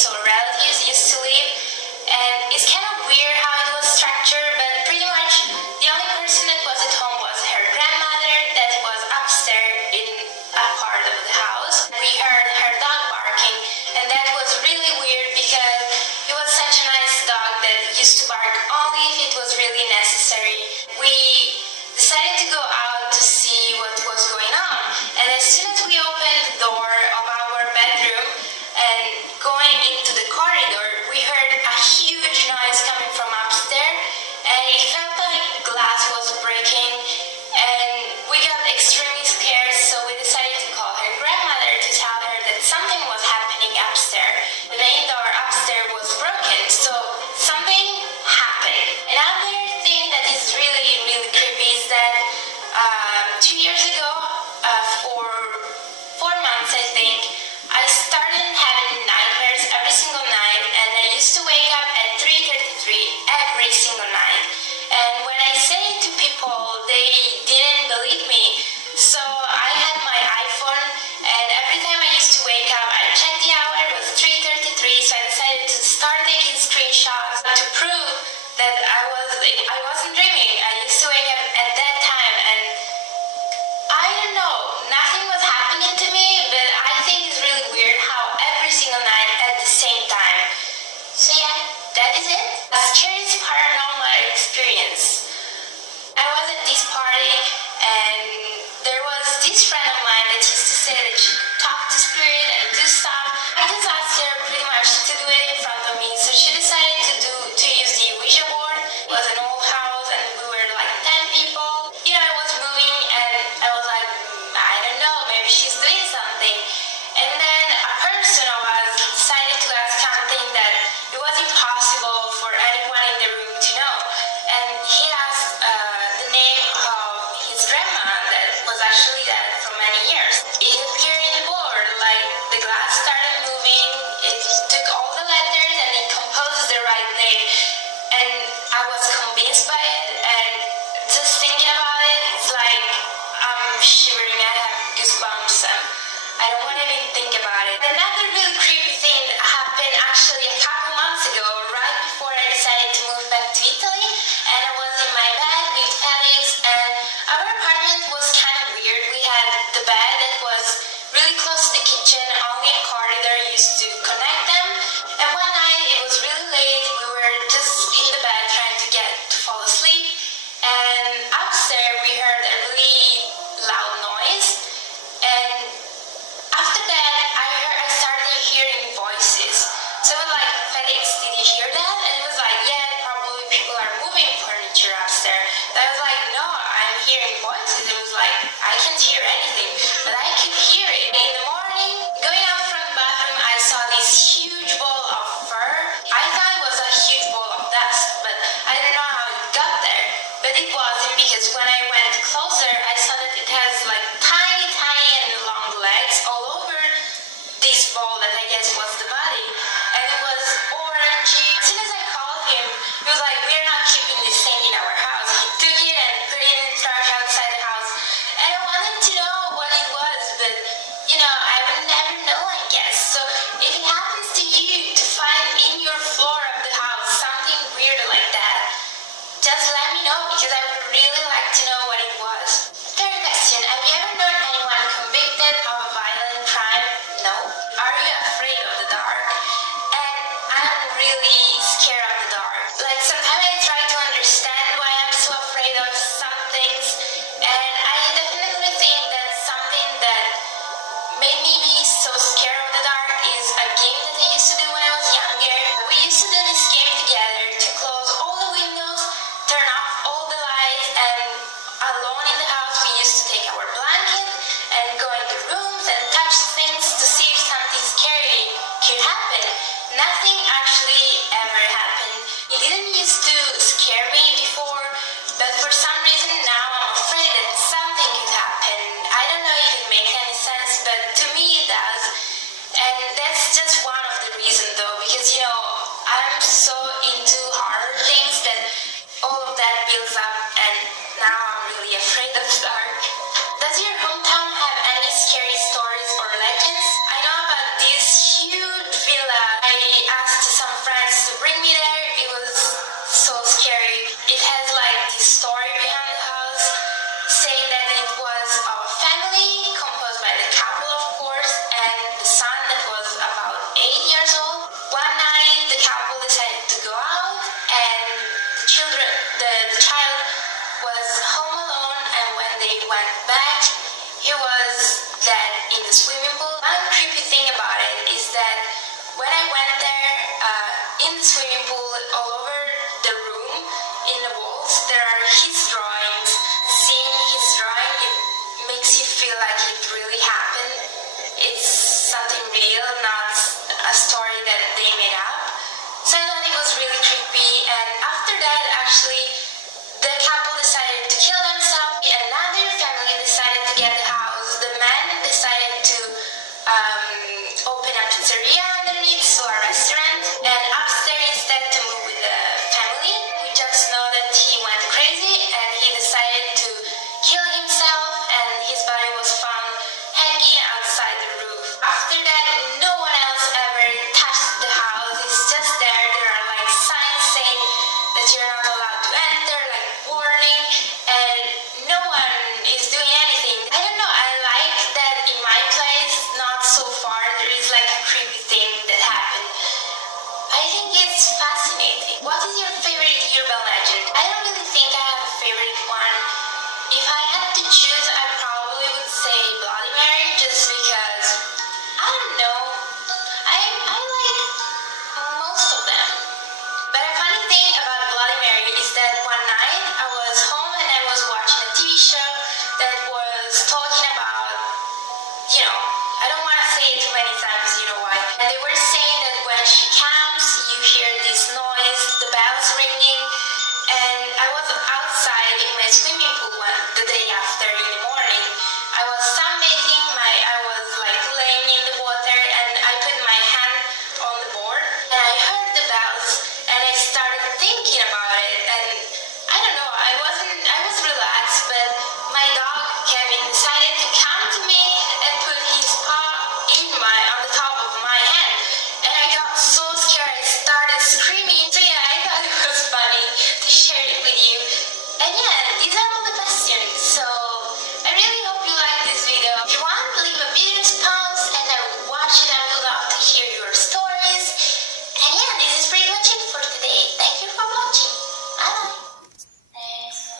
place our relatives used to live, and it's kind of weird how it was structured, but pretty much the only person that was at home was her grandmother that was upstairs in a part of the house. We heard her dog barking, and that was really weird because he was such a nice dog that used to bark only if it was really necessary. We decided to go out to see what was going on, and as soon as we opened the door of our bedroom and going into the much she can.